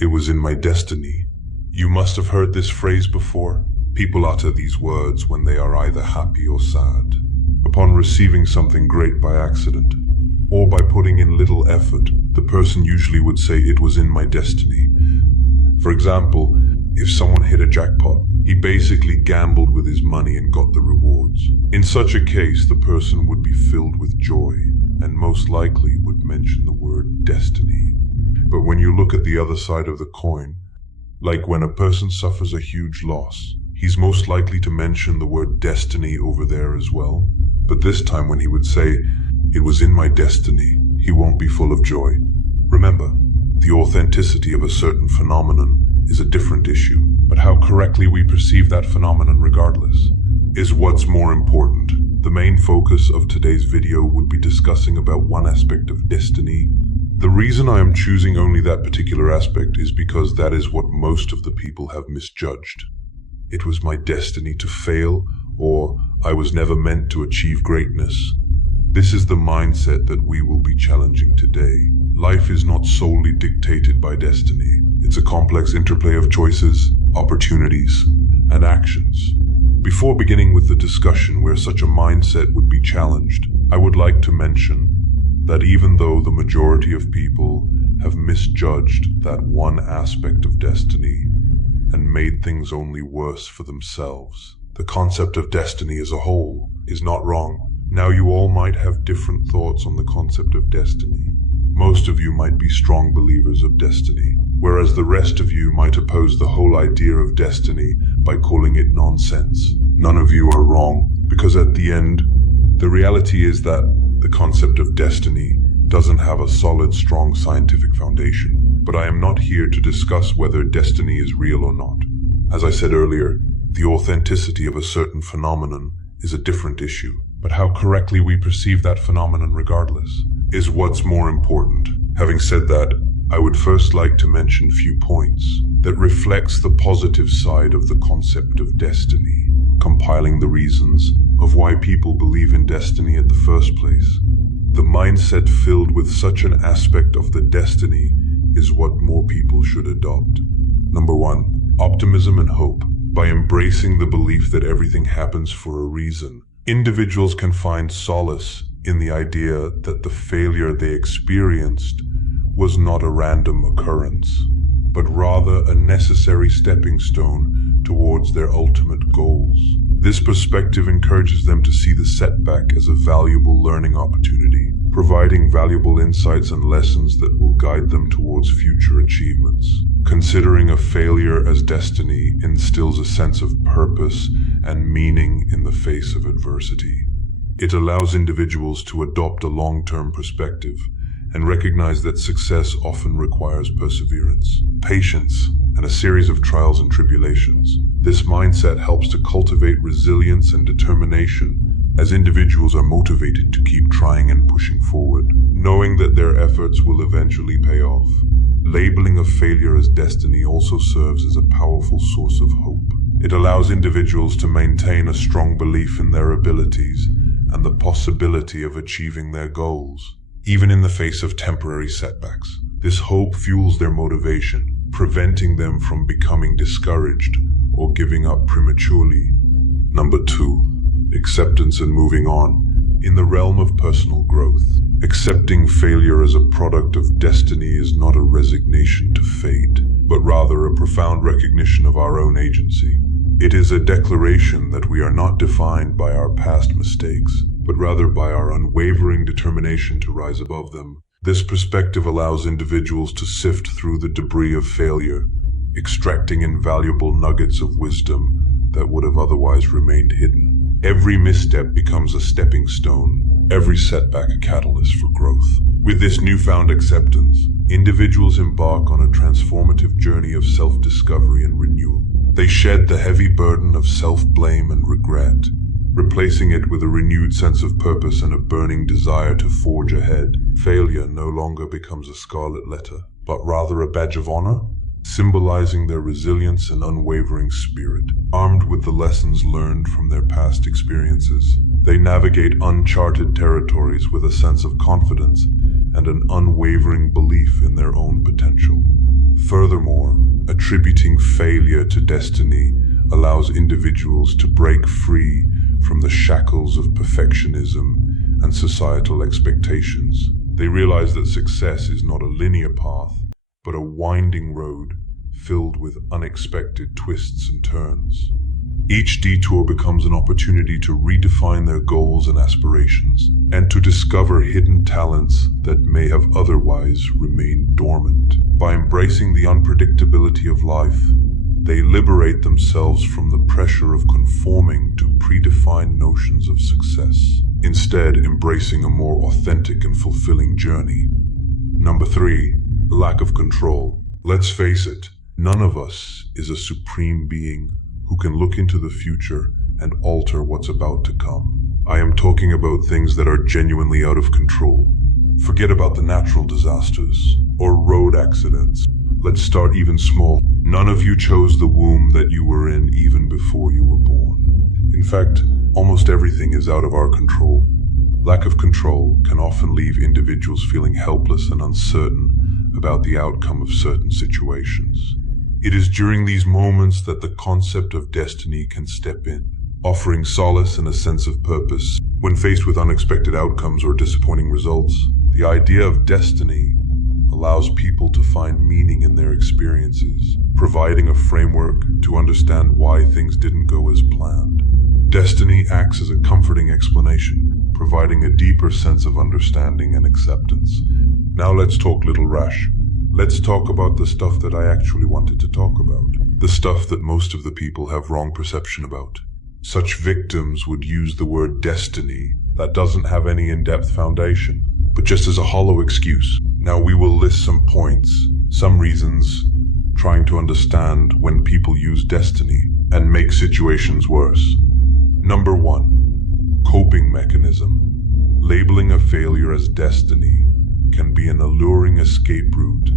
It was in my destiny. You must have heard this phrase before. People utter these words when they are either happy or sad, upon receiving something great by accident, or by putting in little effort. The person usually would say it was in my destiny. For example, if someone hit a jackpot, he basically gambled with his money and got the rewards. In such a case, the person would be filled with joy and most likely would mention the word destiny. But when you look at the other side of the coin, like when a person suffers a huge loss, he's most likely to mention the word destiny over there as well. But this time when he would say, "It was in my destiny," he won't be full of joy. Remember, the authenticity of a certain phenomenon is a different issue, but how correctly we perceive that phenomenon regardless is what's more important. The main focus of today's video would be discussing about one aspect of destiny. The reason I am choosing only that particular aspect is because that is what most of the people have misjudged. It was my destiny to fail, or I was never meant to achieve greatness. This is the mindset that we will be challenging today. Life is not solely dictated by destiny. It's a complex interplay of choices, opportunities, and actions. Before beginning with the discussion where such a mindset would be challenged, I would like to mention that even though the majority of people have misjudged that one aspect of destiny and made things only worse for themselves, the concept of destiny as a whole is not wrong. Now, you all might have different thoughts on the concept of destiny. Most of you might be strong believers of destiny, whereas the rest of you might oppose the whole idea of destiny by calling it nonsense. None of you are wrong, because at the end, the reality is that the concept of destiny doesn't have a solid, strong scientific foundation. But I am not here to discuss whether destiny is real or not. As I said earlier, the authenticity of a certain phenomenon is a different issue, but how correctly we perceive that phenomenon regardless is what's more important. Having said that, I would first like to mention a few points that reflects the positive side of the concept of destiny, compiling the reasons of why people believe in destiny at the first place. The mindset filled with such an aspect of the destiny is what more people should adopt. Number 1, optimism and hope. By embracing the belief that everything happens for a reason, individuals can find solace in the idea that the failure they experienced was not a random occurrence, but rather a necessary stepping stone towards their ultimate goals. This perspective encourages them to see the setback as a valuable learning opportunity, providing valuable insights and lessons that will guide them towards future achievements. Considering a failure as destiny instills a sense of purpose and meaning in the face of adversity. It allows individuals to adopt a long-term perspective and recognize that success often requires perseverance, patience, and a series of trials and tribulations. This mindset helps to cultivate resilience and determination as individuals are motivated to keep trying and pushing forward, knowing that their efforts will eventually pay off. Labeling a failure as destiny also serves as a powerful source of hope. It allows individuals to maintain a strong belief in their abilities and the possibility of achieving their goals, even in the face of temporary setbacks. This hope fuels their motivation, preventing them from becoming discouraged or giving up prematurely. Number 2, acceptance and moving on. In the realm of personal growth, accepting failure as a product of destiny is not a resignation to fate, but rather a profound recognition of our own agency. It is a declaration that we are not defined by our past mistakes, but rather by our unwavering determination to rise above them. This perspective allows individuals to sift through the debris of failure, extracting invaluable nuggets of wisdom that would have otherwise remained hidden. Every misstep becomes a stepping stone, every setback a catalyst for growth. With this newfound acceptance, individuals embark on a transformative journey of self-discovery and renewal. They shed the heavy burden of self-blame and regret, replacing it with a renewed sense of purpose and a burning desire to forge ahead. Failure no longer becomes a scarlet letter, but rather a badge of honor, symbolizing their resilience and unwavering spirit. Armed with the lessons learned from their past experiences, they navigate uncharted territories with a sense of confidence and an unwavering belief in their own potential. Furthermore, attributing failure to destiny allows individuals to break free from the shackles of perfectionism and societal expectations. They realize that success is not a linear path, but a winding road filled with unexpected twists and turns. Each detour becomes an opportunity to redefine their goals and aspirations, and to discover hidden talents that may have otherwise remained dormant. By embracing the unpredictability of life, they liberate themselves from the pressure of conforming to predefined notions of success, instead embracing a more authentic and fulfilling journey. Number 3, lack of control. Let's face it, none of us is a supreme being who can look into the future and alter what's about to come. I am talking about things that are genuinely out of control. Forget about the natural disasters or road accidents. Let's start even small. None of you chose the womb that you were in even before you were born. In fact, almost everything is out of our control. Lack of control can often leave individuals feeling helpless and uncertain about the outcome of certain situations. It is during these moments that the concept of destiny can step in, offering solace and a sense of purpose. When faced with unexpected outcomes or disappointing results, the idea of destiny allows people to find meaning in their experiences, providing a framework to understand why things didn't go as planned. Destiny acts as a comforting explanation, providing a deeper sense of understanding and acceptance. Now let's talk Little Rash. Let's talk about the stuff that I actually wanted to talk about. The stuff that most of the people have wrong perception about. Such victims would use the word destiny that doesn't have any in-depth foundation, but just as a hollow excuse. Now we will list some points, some reasons, trying to understand when people use destiny and make situations worse. Number 1, coping mechanism. Labeling a failure as destiny can be an alluring escape route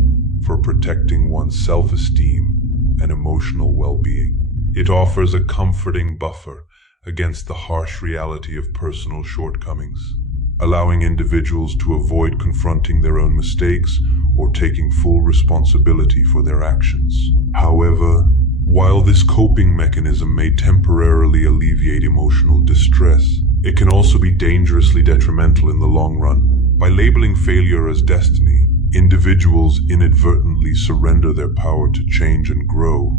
for protecting one's self-esteem and emotional well-being. It offers a comforting buffer against the harsh reality of personal shortcomings, allowing individuals to avoid confronting their own mistakes or taking full responsibility for their actions. However, while this coping mechanism may temporarily alleviate emotional distress, it can also be dangerously detrimental in the long run. By labeling failure as destiny, individuals inadvertently surrender their power to change and grow.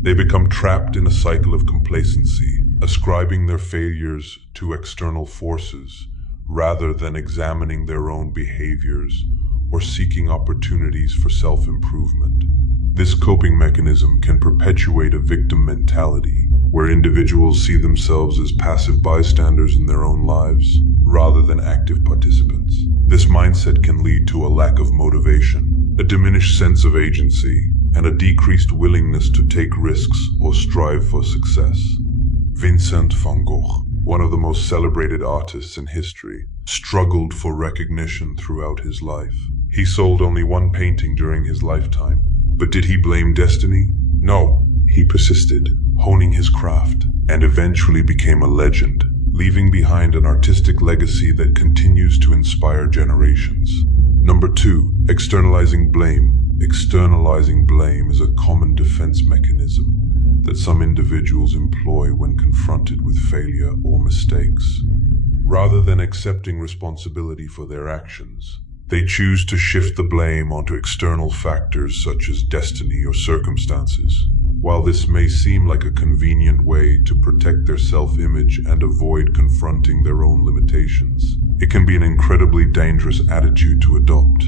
They become trapped in a cycle of complacency, ascribing their failures to external forces rather than examining their own behaviors or seeking opportunities for self-improvement. This coping mechanism can perpetuate a victim mentality, where individuals see themselves as passive bystanders in their own lives rather than active participants. This mindset can lead to a lack of motivation, a diminished sense of agency, and a decreased willingness to take risks or strive for success. Vincent van Gogh, one of the most celebrated artists in history, struggled for recognition throughout his life. He sold only one painting during his lifetime. But did he blame destiny? No. He persisted, honing his craft, and eventually became a legend, leaving behind an artistic legacy that continues to inspire generations. Number 2, externalizing blame. Externalizing blame is a common defense mechanism that some individuals employ when confronted with failure or mistakes. Rather than accepting responsibility for their actions, they choose to shift the blame onto external factors such as destiny or circumstances. While this may seem like a convenient way to protect their self-image and avoid confronting their own limitations, it can be an incredibly dangerous attitude to adopt.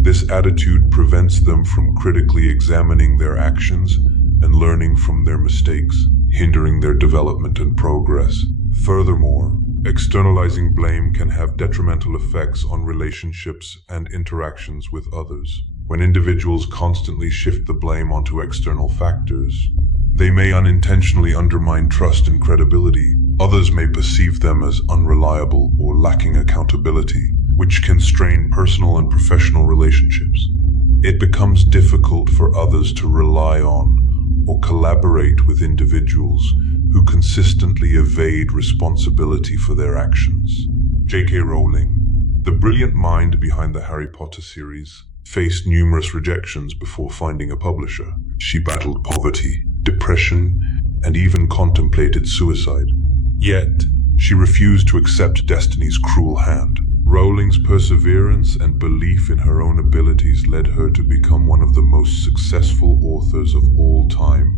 This attitude prevents them from critically examining their actions and learning from their mistakes, hindering their development and progress. Furthermore, externalizing blame can have detrimental effects on relationships and interactions with others. When individuals constantly shift the blame onto external factors, they may unintentionally undermine trust and credibility. Others may perceive them as unreliable or lacking accountability, which can strain personal and professional relationships. It becomes difficult for others to rely on or collaborate with individuals who consistently evade responsibility for their actions. J.K. Rowling, the brilliant mind behind the Harry Potter series, faced numerous rejections before finding a publisher. She battled poverty, depression, and even contemplated suicide. Yet, she refused to accept destiny's cruel hand. Rowling's perseverance and belief in her own abilities led her to become one of the most successful authors of all time.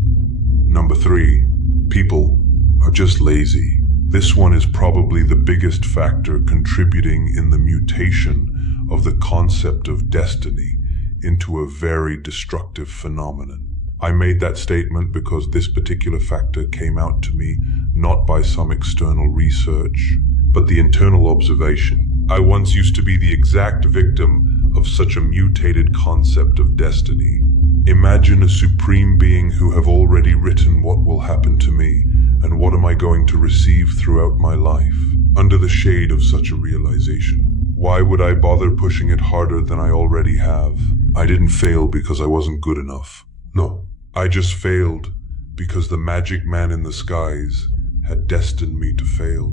Number 3. People are just lazy. This one is probably the biggest factor contributing in the mutation of the concept of destiny into a very destructive phenomenon. I made that statement because this particular factor came out to me not by some external research, but the internal observation. I once used to be the exact victim of such a mutated concept of destiny. Imagine a supreme being who have already written what will happen to me and what am I going to receive throughout my life. Under the shade of such a realization, why would I bother pushing it harder than I already have? I didn't fail because I wasn't good enough. No, I just failed because the magic man in the skies had destined me to fail.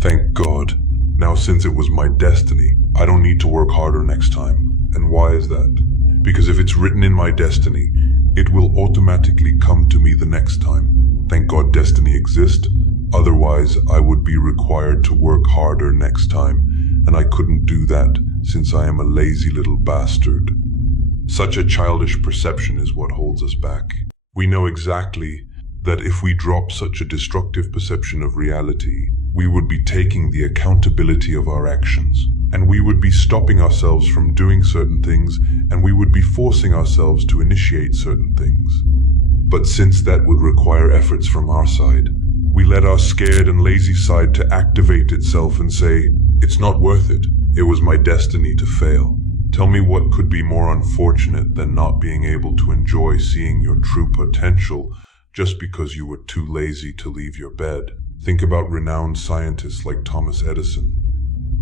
Thank God. Now, since it was my destiny, I don't need to work harder next time. And why is that? Because if it's written in my destiny, it will automatically come to me the next time. Thank God destiny exists. Otherwise, I would be required to work harder next time, and I couldn't do that since I am a lazy little bastard. Such a childish perception is what holds us back. We know exactly that if we drop such a destructive perception of reality, we would be taking the accountability of our actions, and we would be stopping ourselves from doing certain things, and we would be forcing ourselves to initiate certain things. But since that would require efforts from our side, we let our scared and lazy side to activate itself and say, it's not worth it. It was my destiny to fail. Tell me what could be more unfortunate than not being able to enjoy seeing your true potential just because you were too lazy to leave your bed. Think about renowned scientists like Thomas Edison,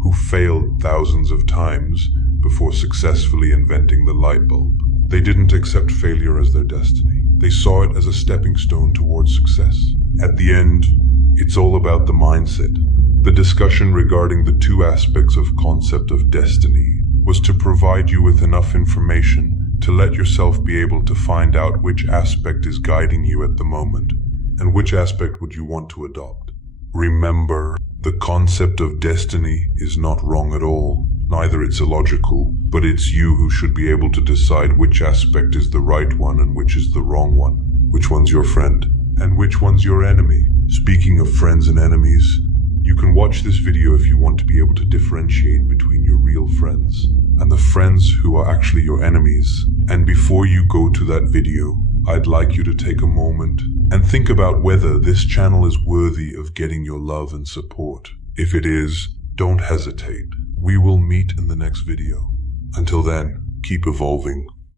who failed thousands of times before successfully inventing the light bulb. They didn't accept failure as their destiny. They saw it as a stepping stone towards success. At the end, it's all about the mindset. The discussion regarding the two aspects of concept of destiny was to provide you with enough information to let yourself be able to find out which aspect is guiding you at the moment, and which aspect would you want to adopt. Remember, the concept of destiny is not wrong at all. Neither it's illogical, but it's you who should be able to decide which aspect is the right one and which is the wrong one. Which one's your friend, and which one's your enemy. Speaking of friends and enemies, you can watch this video if you want to be able to differentiate between your real friends and the friends who are actually your enemies. And before you go to that video, I'd like you to take a moment and think about whether this channel is worthy of getting your love and support. If it is, don't hesitate. We will meet in the next video. Until then, keep evolving.